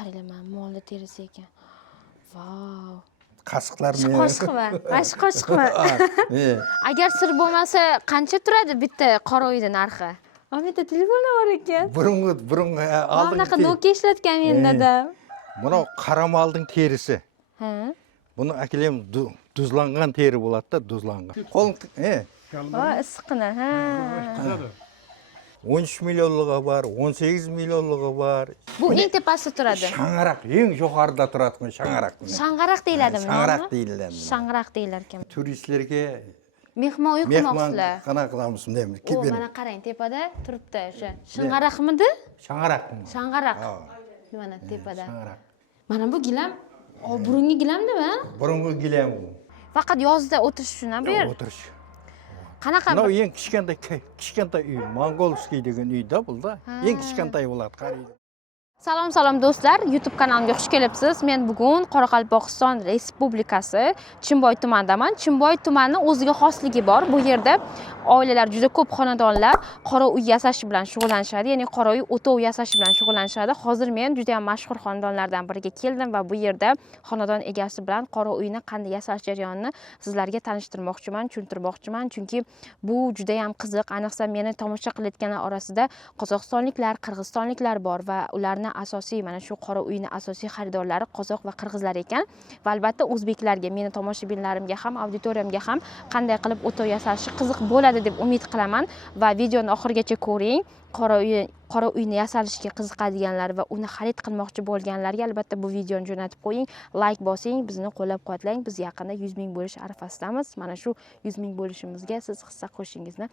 qaranglar, molni terisi ekan. Vau. Qashiqlarni. Qoshiqmi? Mana qoshiqmi? Agar sir bo'lmasa, qancha turadi bitta qora uyda narxi? Amita telefonlar bor ekan. Burungi alding. Bunaqa Nokia ishlatgan men dadam. Buni qaramalning terisi. Ha. Buni akalem duzlangan teri bo'ladi-da, duzlangan. Qo'l, issiqqina, ha. 13 millionligi bor, 18 millionligi bor. Bu eng tepasida turadi. Shang'araq, eng yuqorida turadigan shang'araq. Shang'araq deyiladimi? Shang'araq deyiladi. Shang'araq deyilar ekan. Turistlarga mehmon uy qilmoqchilar. Qana qilamiz deymi? Mana qarang, tepada turibdi o'sha. Shang'araqmidi? Shang'araq. Shang'araq. Mana tepada. Shang'araq. Mana bu gilam, burungi gilamdimi? Burungi gilam. Faqat yozda o'tirish uchun bu yer. O'tirish. Qanaqa? Mana eng kichkina uy, Mongolskiy degan uyda bo'ldi. Eng kichkina bo'ladi, qaraydi. Salom do'stlar, YouTube kanalimga xush kelibsiz. Men bugun Qoraqalpog'iston Respublikasi Chimboy tumanidaman. Chimboy tumanining o'ziga xosligi bor. Bu yerda oilalar juda ko'p xonadonlar qora uy yasash bilan shug'ullanishadi, ya'ni qora uy o'tov yasash bilan shug'ullanishadi. Hozir men juda ham mashhur xonadonlardan biriga keldim va bu yerda xonadon egasi bilan qora uyni qanday yasash jarayonini sizlarga tanishtirmoqchiman, tushuntirmoqchiman, chunki bu juda ham qiziq. Ayniqsa meni tomosha qilayotganlar orasida qozog'istonliklar, qirg'izistonliklar bor va ularni asosiy mana shu qora uyni asosiy xaridorlari qozoq va qirg'izlar ekan. Va albatta o'zbeklarga, meni tomoshabinlarimga ham, auditoriyamga ham qanday qilib o'tov yasashi qiziq bo'ladi deb umid qilaman va videoni oxirigacha ko'ring. Qora uyni yasalishga qiziqadiganlar va uni xarid qilmoqchi bo'lganlarga albatta bu videoni jo'natib qo'ying, like bosing, bizni qo'llab-quvvatlang. Biz yaqinda 100 ming bo'lish arafasidamiz. Mana shu 100 ming bo'lishimizga siz hissa qo'shishingizni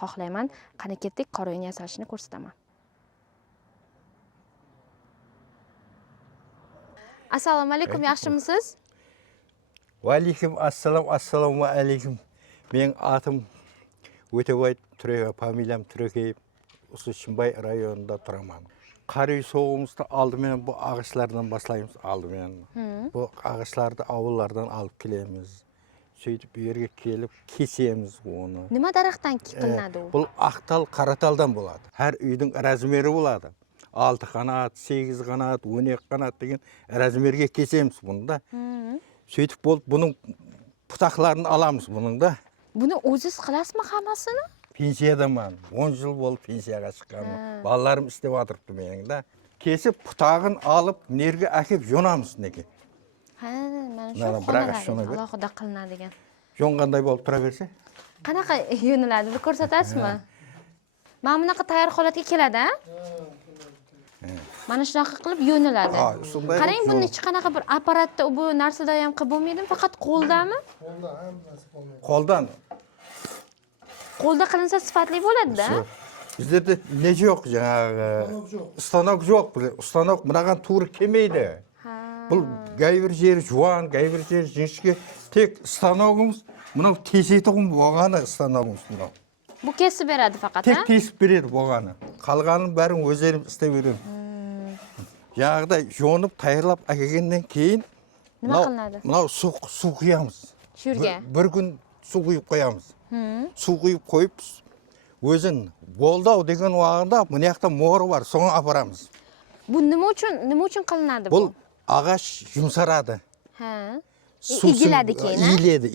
xohlayman. Qani ketdik, qora uyni yasalishni ko'rsataman. Assalomu alaykum, yaxshimisiz? Va alaykum assalom, assalomu alaykum. Men atim O'teboy Turaka, familiyam Turaka, Chimboy rayonida turaman. Qari so'g'imizda oldimen bu ağaçlardan boshlaymiz, oldimen. Bu ağaçlarni avullardan olib kelamiz. Сөйтіп bu yerga kelib kesamiz uni. Nima daraxtdan qilinadi u? Bu aqtal, qarataldan bo'ladi. Har uyning razmeri bo'ladi. 6 qanat, 8 qanat, 12 qanat degan razmerga kesamiz bunda. Сөйтіп bo'lib buning putaqlarini olamiz buningda. Buni o'zingiz qilasizmi hammasini? Pensiyadaman. 10 yil bo'lib pensiyaga chiqqanman. Balalarim istab o'tiribdi meningda. Kesib putag'ini olib, nerga akib yo'namiz nega. Ha, mana shu xonalar alohida qilinadigan. Yo'nganday bo'lib turaversa? Qanaqa yo'niladi? Bir ko'rsatasizmi? Mana bunaqa tayyor holatga keladi-a? Mana shunaqa qilib yo'niladi. Qarang, buni hech qanaqa bir apparatda bu narsada ham qilib bo'lmaydimi? Faqat qo'ldami? Qo'lda hammasi bo'lmaydi. Qo'ldan. Qo'lda qilinsa sifatli bo'ladi-da. Bizlarda necha yo'q, stanok yo'q. Stanok bunaqa to'g'ri kelmaydi. Bu gayvir yeri juvon, gayvir yeri jinchga tek stanogimiz, buni tesiyto'g'im bo'lgani stanogimiz buni. Bu kesib beradi faqat, tek kesib beradi bo'lgani. Qolganini barini o'zlarim istab beraman. Yağda yo'nib tayyorlab kelgandan keyin nima qilinadi? Mana suv quyamiz. Shu yerga. Bir kun suv quyib qo'yamiz. Suv quyib qo'yib, o'zin bo'ldi degan vaqtda buni yoqda mo'ri bor, so'ng aparamiz. Bu nima uchun qilinadi bu? Bu ağaç yumsaradi. Ha. Egiladi keyin.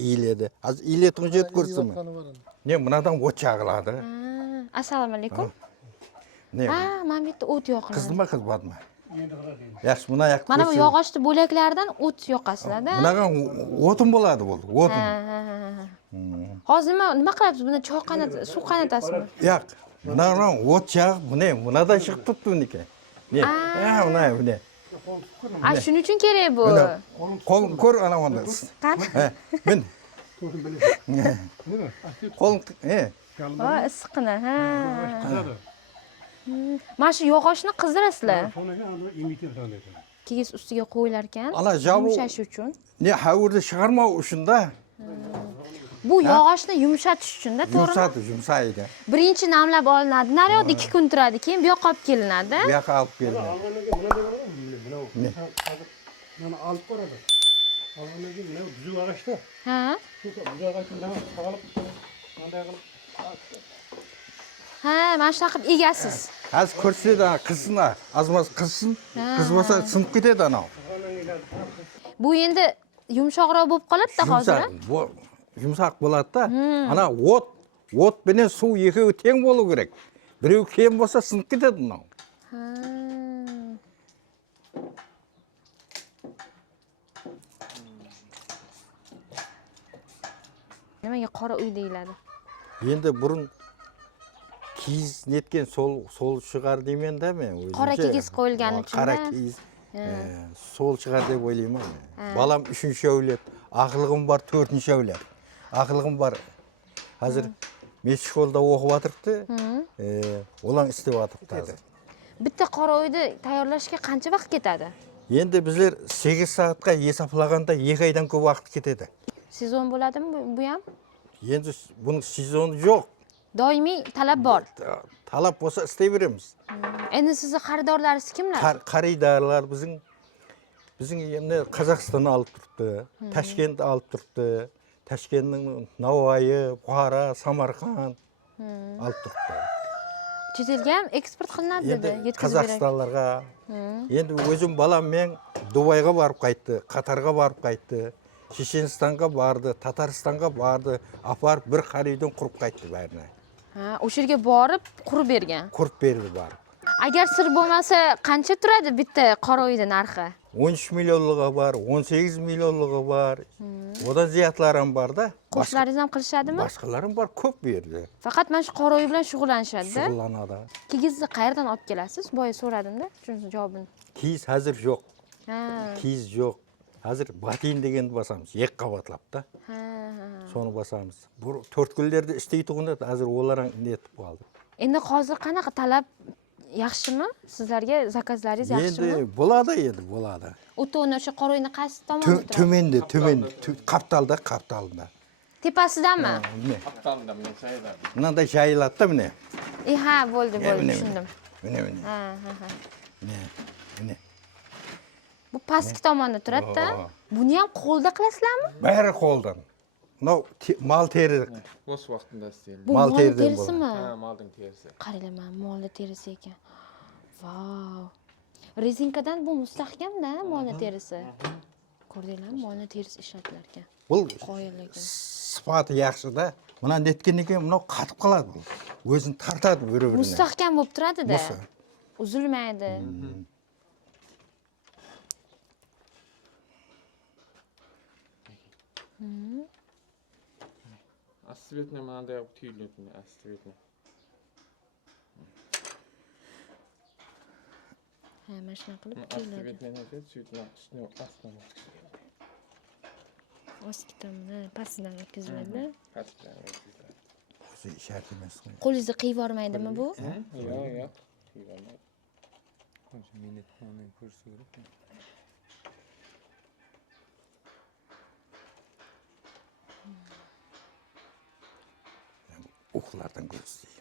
Iyiladi. Az iyiladigan ko'rsinmi? Ne, bunadan o't chaqiladi. Assalomu alaykum. Ne? Ha, mana bu yerda o't yoqiladi. Qizdimi, qizmadmi? Yaxshi, buni yoqib. Mana bu yog'ochli bo'laklaridan o't yoqasizlar-da. Bunaqa o'tin bo'ladi bu, o'tin. Hozir nima qilyapsiz? Buni choy qaynatasiz, suv qaynatasizmi? Yo'q. Bunaqa o't chaqib, bunadan chiqib turibdi uniki. Ne? Buni. Shuning uchun kerak bu. Qo'lim ko'r ana bunda. Qani? Men. Qo'lim, issiqqina, ha. Mana shu yog'ochni qizdirasizlar. Keyin ustiga qo'yilar ekan. Yumshash uchun. Ne, havurda chiqarmoq uchunda. Bu yog'ochni yumshatish uchun-da, to'g'rimi? Yumshaydi. Birinchi namlab olinadi. Naryoqda 2 kun turadi, keyin bu yoqqa olib kelinadi. Bu yoqqa olib kelinadi. Mana olib boradi. Olgandan keyin mana buzuq ag'achda. Ha? Shu buzuq ag'achni mana sog'ilib, bunday qilib. Ha, mana shunaqa qilib egasiz. hozir ko'rsatadi qizsin, azmas qizsin, qizmasa sinib ketadi anov. Bu endi yumshoqroq bo'lib qoladi-da hozir. Yumshoq bo'ladi-da. Ana o't bilan suv ikkovi teng bo'lu kerak. Birovi kam bo'lsa sinib ketadi anov. Ha. Nimaga qora uy deyiladi? Endi burun kiyiz netken sol chiqar deyman-da men o'zimcha. Qora kigiz qo'yilgani uchun. Qora kiyiz sol chiqar deb o'ylayman. Balam 3-avlab, aqlig'im bor 4-avlab. Aqlig'im bor. Hozir Meshkolda o'qib o'tiribdi. Ular isteb o'tiribdi hozir. Bitta qora uyni tayyorlashga qancha vaqt ketadi? Endi bizlar 8 soatga hisoblaganda 2 oydan ko'p vaqt ketadi. Sezon bo'ladimi bu ham? Endi buning sezoni yo'q. Doimiy talab bor. Talab bo'lsa istayveramiz. Endi sizning xaridorlaringiz kimlar? Xaridorlar bizning endi Qozog'istonni olib turibdi, Toshkentni olib turibdi. Toshkentning Navoiy, Buxoro, Samarqand olib turibdi. Chet elga ham eksport qilinadi dedi, yetkazib beradi. Qozog'istonlarga. Endi o'zim balam men Dubayga borib qaytdi, Qatarga borib qaytdi. Chechenistonga bordi, Tataristonga bordi, aparib bir xaridon qurib qaytdi barini. Ha, o'sha yerga borib qurib bergan. Qurib berdi borib. Agar sir bo'lmasa, qancha turadi bitta qora uyda narxi? 13 millionligi bor, 18 millionligi bor. Odan ziyotlari ham bor-da. Qo'shnilaringiz ham qilishadimi? Boshqalar ham bor, ko'p bu yerda. Faqat mana shu qora uy bilan shug'ullanishadi-da. Shug'ullanadi. Kigizni qayerdan olib kelasiz? Boya so'radim-da, shuni javobini. Kiyiz hozir yo'q. Ha. Kiyiz yo'q. Hozir batin deganni bosamiz, yek qavatlab-da. Ha. Soni bosamiz. Bu 4 kunlarda ishlaydiganda hozir ular ham netib qoldi. Endi hozir qanaqa talab yaxshimi? Sizlarga zakazlaringiz yaxshimi? Endi bo'ladi. O'toni o'sha qora uyni qaysi tomonda turadi? To'menda, qaptalda. Tepasidami? Qaptalda men sayda. Bunda jaylatda mene. Ha, bo'ldi, tushundim. Mene. Ha. Mene. Bu pastki tomonda turadi-da. Buni ham qo'lda qilasizlarmi? Bari qo'ldan. Mal teri. O'z vaqtida istaydi. Bu Mal mol teridan terisimi? Ha, molning terisi. Qaranglar, mana molni terisi ekan. Vau. Rezinkadan bu mustahkam-da, molni terisi. Ko'rdinglarmi? Molni terisi ishlatilar ekan. Bu Qoyillar. sifati yaxshi-da. Buni netgandan keyin buni qatib qoladi bu. O'zini tortadi bir-biriga. Mustahkam bo'lib turadi-da. Uzilmaydi. Asvetni manda tuyulibdi, asvetni. Ha, mana shunaqa qilib tuyuladi. Asvetni nega suyutni astdan Ostki tomoni pastidan o'tkaziladi. pastdan o'tkaziladi. O'zi shart emas. Qo'lingizni qiyib yormaydimi bu? Yo'q. Qancha minut qolmay ko'rsa kerak. O'qlardan ko'rsatayım.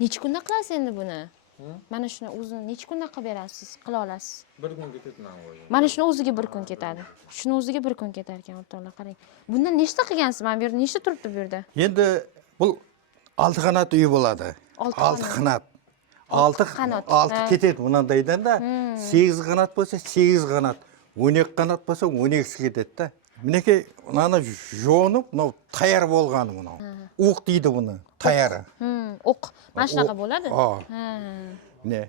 Necha kunda qilasiz endi buni? Mana shuni o'zini necha kunda qilib berasiz, qila olasiz? Bir kun ketadi Navoiy. Mana shuni o'ziga bir kun ketadi. Shuni o'ziga bir kun ketar ekan, o'rtoqlar, qarang. Bundan nechta qilgansiz? Mana bu yerda nechta turibdi bu yerda? Endi bu 6 qanat uy bo'ladi. 6 qanat. 6 qanot. 6 ketadi bunandaydan-da. 8 qanat bo'lsa 8 qanat, 12 qanat bo'lsa 12 ketadi-da. Mineki mana yo'nib, bu tayyor bo'lgani buni. O'q deydi buni, tayyor. O'q. Mana shunaqa bo'ladi? Ha. Ne?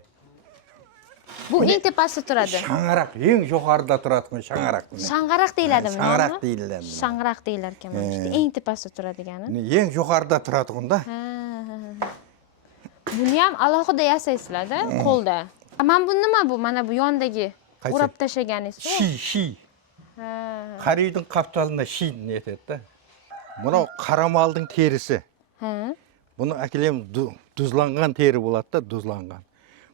Bu eng tepasida turadi. Shang'araq, eng yuqorida turadi shang'araq. Shang'araq deyiladimi? Shang'araq deyiladi. Shang'araq deyilar ekan mana shu eng tepasida turadigani. Eng yuqorida turadi unda. Buni ham alohida yasaysizlar-da, qo'lda. Mana bu nima bu? Mana bu yondagi o'rab tashlaganingiz. Shi. Xaridin qaptalında shi netadi-da. Buni qaramalding terisi. Buni akelem duzlangan teri bo'ladi-da, duzlangan.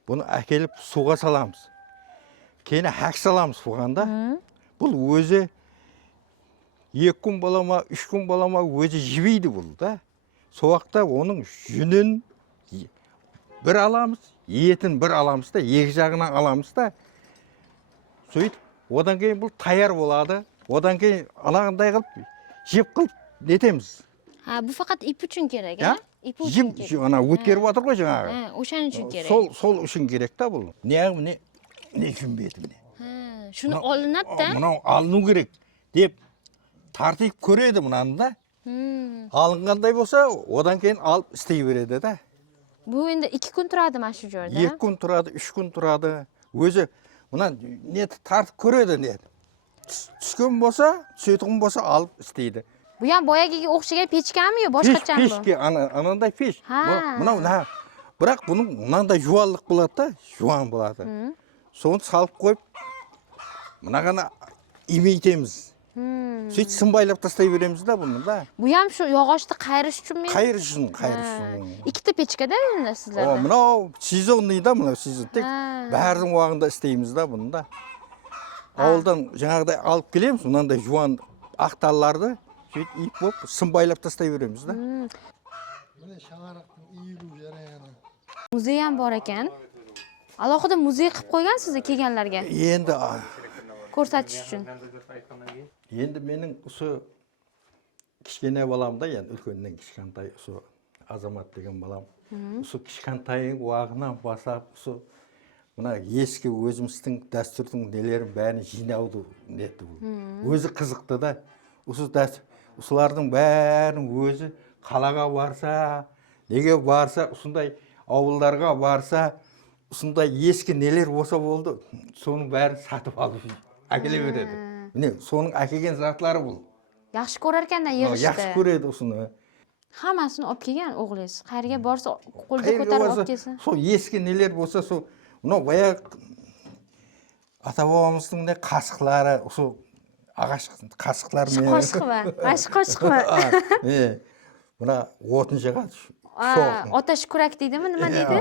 Buni akelib suvga salamiz. Keyin haq salamiz suvganda. Bu o'zi 2 kun bo'lama, 3 kun bo'lama o'zi yiviydi bu-da. Соқта оның жүнін бір аламыз, етін бір аламыз да, екі жағынан аламыз да. Сөйтіп, одан кейін бұл таяр болады. Одан кейін алағандай қылып, жеп қылып нетеміз. Ha, bu faqat ip uchun kerak, Ya? ha? Ip uchun Жеп, kerak. ана өткеріп отыр ғой жаңағы. Ha, o'shaning uchun kerak. Сол үшін керек та бұл. Не күнбеті міне. Ha, shuni olinadi-da. Мынау алыну керек деп тартып көреді мынаны да. Алынғандай болса, одан кейін алып істей береді да. Bu endi 2 kun turadi mana shu joyda. 2 kun turadi, 3 kun turadi. Өзі мына не тартып көреді не. Түскен болса, түсетін болса алып істейді. Bu ham boyagiga o'xshagan pechkami yo boshqachami bu? Пешке, анандай пеш. Ha. Мынау, бірақ бұның мынандай жуанлық болады да, жуан болады. Соны салып қойып, мынағана имейтеміз. Сөйтіп сымбайлап тастай береміз да бұны да. Bu ham shu yog'ochni qayirish uchunmi? Қайыр үшін. Ikkita pechkada endi sizlarda. Мынау сезонный да, мынау сезон. Тек бәрдің уағында істейміз да бұны да. Ауылдан жаңағыдай алып келеміз, мынандай жуан ақталларды сөйтіп ip болып сымбайлап тастай береміз да. Mana shag'ariqning iyiluv jarayoni. Muzey ham bor ekan. Alohida muzey qilib qo'ygansizlar kelganlarga Енді ko'rsatish uchun. менің осы кішкене балам да, енді үлкеннен кішкентай осы Азамат деген балам. Осы кішкентай уағынан бастап осы мына ескі өзіміздің дәстүрдің нелерін бәрін жинауды нетті бұл. Өзі қызықты да. Осылардың бәрін өзі қалаға барса, неге барса, осындай ауылдарға барса, осындай ескі нелер болса болды, соның бәрін сатып алып әкеле береді. Міне, соның әкелген затлары бұл. Yaxshi ko'rar ekanda yig'ishni. Yaxshi ko'radi osini. Hammasini olib kelgan o'g'lingiz. Qayerga borsa, qo'lda ko'tarib olib kelsin. Сол ескі нелер болса, сол мынау баяғы ата-бабамыздың не қасықтары, сол ағаш қасықтармен. Qoshiqmi? Mana shu qoshiqmi? Mına otun шығады. Otash kurak deydimi, nima deydi?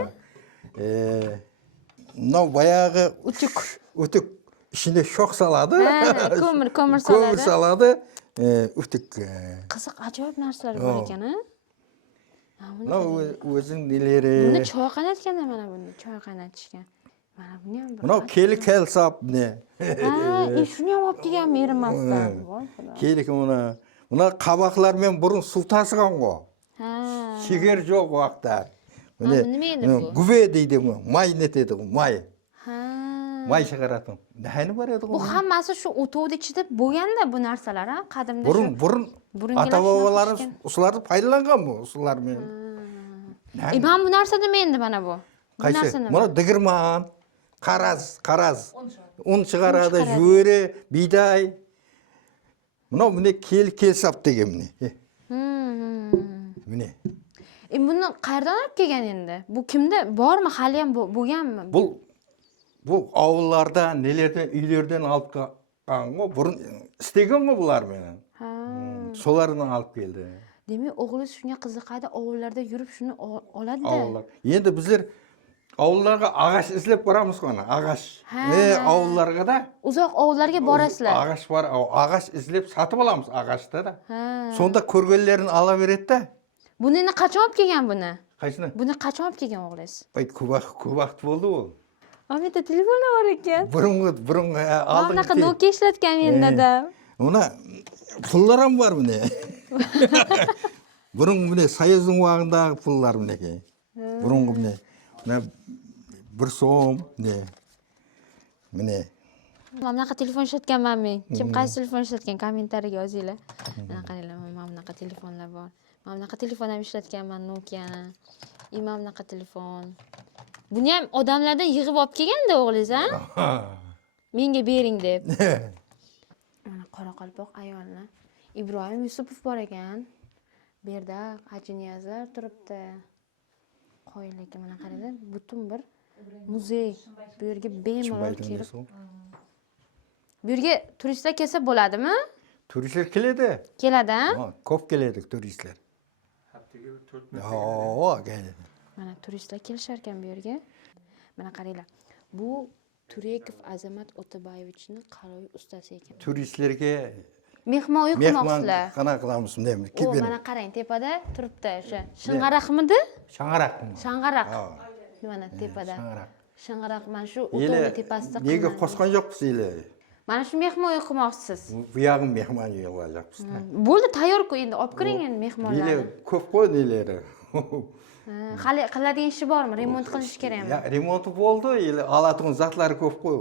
Mынау баяғы үтік ішінде шоқ салады. Ko'mir saladi. Үтік. Qiziq, ajoyib narsalar bor ekan, ha? Mынау өзің нелері. Buni choy qaynatganda mana buni choy qaynatishgan. Mana buni ham bir. Mынау kel sap ne. Shuni ham olib kelganmi erimasdan? Келік мына қабақлармен бұрын су тасыған ғой. Шекер жоқ уақытта. Nima endi bu? Гүве дейді ғой, май нетеді ғой, май. Май шығаратын. Нәні бар еді Bu ғой. hammasi shu o'tovni ichida bo'lganda bu narsalar, ha? Qadimda Бұрын ата-бабаларымыз осыларды пайдаланған бұл, осылармен. Mana bu narsa nima endi mana bu? Bu Қайсы? narsa nima? Мұны дігірман, қараз. Un шығарады, жүре, бидай. Мынау міне келсап деген міне. Mine. Buni qayerdan olib kelgan endi? Bu kimda? Bormi? Hali ham bo'lganmi? Bu avullarda, nelerden, uylerden alıp kalkan o. Burun istegen o bular meni. Solardan alıp geldi. Demek o'g'lingiz shunga qiziqadi, ovullarda yurib shuni oladi-da. Avullar. Endi bizler avullarga ağaç izlep baramız ona, ağaç. Avullarga da. Uzoq ovullarga borasizlar. Ağaç var, ağaç izlep satıp alamız ağaçta da. Sonda körgelerini ala veredi de. Buni endi qachon olib kelgan buni? Qaysini? Buni qachon olib kelgan o'g'lingiz? Ko'p vaqt bo'ldi u. Amita telefon bor ekan. Burun aldım. Bunaqa Nokia ishlatgan men dadam. Ona pullar ham var mı ne? Burun mine Soyuz'un vağınдағы pullar mı ne ki? Burun mine. Ne bir so'm ne? Mine. Mana bunaqa telefon ishlatganman men. Kim qaysi telefon ishlatgan kommentariyaga yozinglar. Mana qaranglar, mana bunaqa telefonlar bor. Mana bunaqa telefon ham ishlatganman Nokia'ni. Mana bunaqa telefon. Buni ham odamlardan yig'ib olib kelganda o'g'lingiz, ha? Menga bering deb. Mana Qoraqalpoq ayolni Ibrohim Yusupov bor ekan. Bu yerda Haji Niyozlar turibdi. Qo'yilgan mana qaranglar, butun bir muzey. Bu yerga bemalol kelib. Bu yerga turistlar kelsa bo'ladimi? Turistlar keladi. Keladi, ha? Ko'p keladi turistlar. Haftaga 4 marta. Keladi. Mana turistlar kelishar ekan bu yerga. Mana qaranglar. Bu Turekov Azamat Otabayevichning qaloy ustasi ekan. Turistlarga Mehmon uy qurmoqsizlar. qanaqa qilamiz deymiz. O, mana qarang, tepada turibdi o'sha. Shing'araqmidi? Shang'araqmi? Shang'araq. Ha. Mana tepada. Shang'araq. Shing'araq mana shu Yili o'tovni tepasida. nega qilinadi. qo'shgan yo'qsiz yili? Mana shu mehmon uy qurmoqchisiz. Bu yog'im mehmon yig'ilajaqmiz. Bo'ldi, tayyor-ku endi olib kiring endi Yili mehmonlarni. ko'p qo'y neylari. Hali qiladigan ishi bormi? Remont qilish kerakmi? Ya remont bo'ldi, yili oladigan zatlari ko'p qo'y.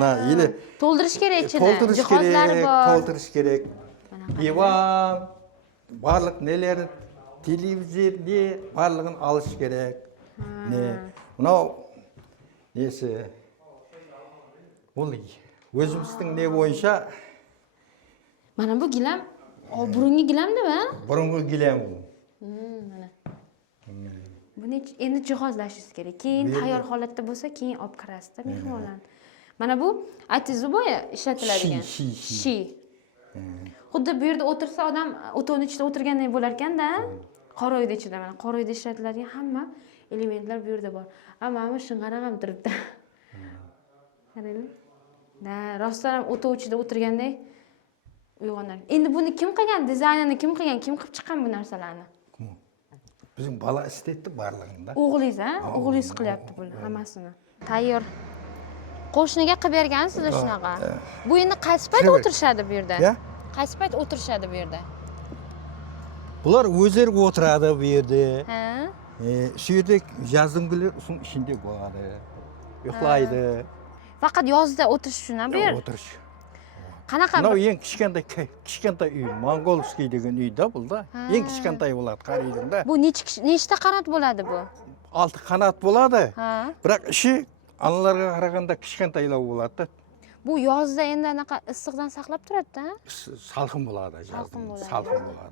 Na yili To'ldirish kerak ichini. to'ldirish Jihozlari kerak, bor. to'ldirish kerak. Divan, barliq neleri, televizor, ne barlig'ini olish kerak. Ne, bunau nesi? Bo'ldi. O'zimizning ne bo'yicha Mana bu gilam, burungi gilamdimi? burungi gilam. Mana. Buni endi jihozlashingiz kerak. Keyin tayyor holatda bo'lsa, keyin olib kirasizda mehmonlarni. Mana bu aytingiz boya ishlatiladigan. Shi. Xuddi bu yerda o'tirsa odam o'tovni ichida o'tirgandek bo'lar ekanda, qora uyda ichida mana qora uyda ishlatiladigan hamma elementlar bu yerda bor. Ammo mana shing'araq ham turibdi. Qaranglar. Da, rostdan ham o'tov ichida o'tirgandek uyg'onar. Endi buni kim qilgan? Dizaynini kim qilgan? Kim qilib chiqqan bu narsalarni? Bizim bola istetdi barlig'ini. O'g'lingiz, ha? O'g'lingiz qilyapti buni hammasini. Tayyor. Qo'shniga qilib bergansiz shunaqa. Bu endi qaysi payt o'tirishadi bu yerda? Ya? Qaysi payt o'tirishadi bu yerda? Bular o'zlari o'tiradi bu yerda. Ha? Shu yerda yozning kuni uning ishinde bo'ladi. Uxlaydi. Faqat yozda o'tirish uchun bu yer. O'tirish. Qanaqa? Mana eng kichkina uy, Mongolskiy degan uyda bo'ldi. Eng kichkina bo'ladi qaraydingda. Bu nechta qanot bo'ladi bu? 6 qanot bo'ladi. Ha. Biroq ishi analarga qaraganda kichkintalar bo'ladi. Bu yozda endi anaqa issiqdan saqlab turadi-da. Salqin bo'ladi. Salqin bo'ladi. Salqin bo'ladi.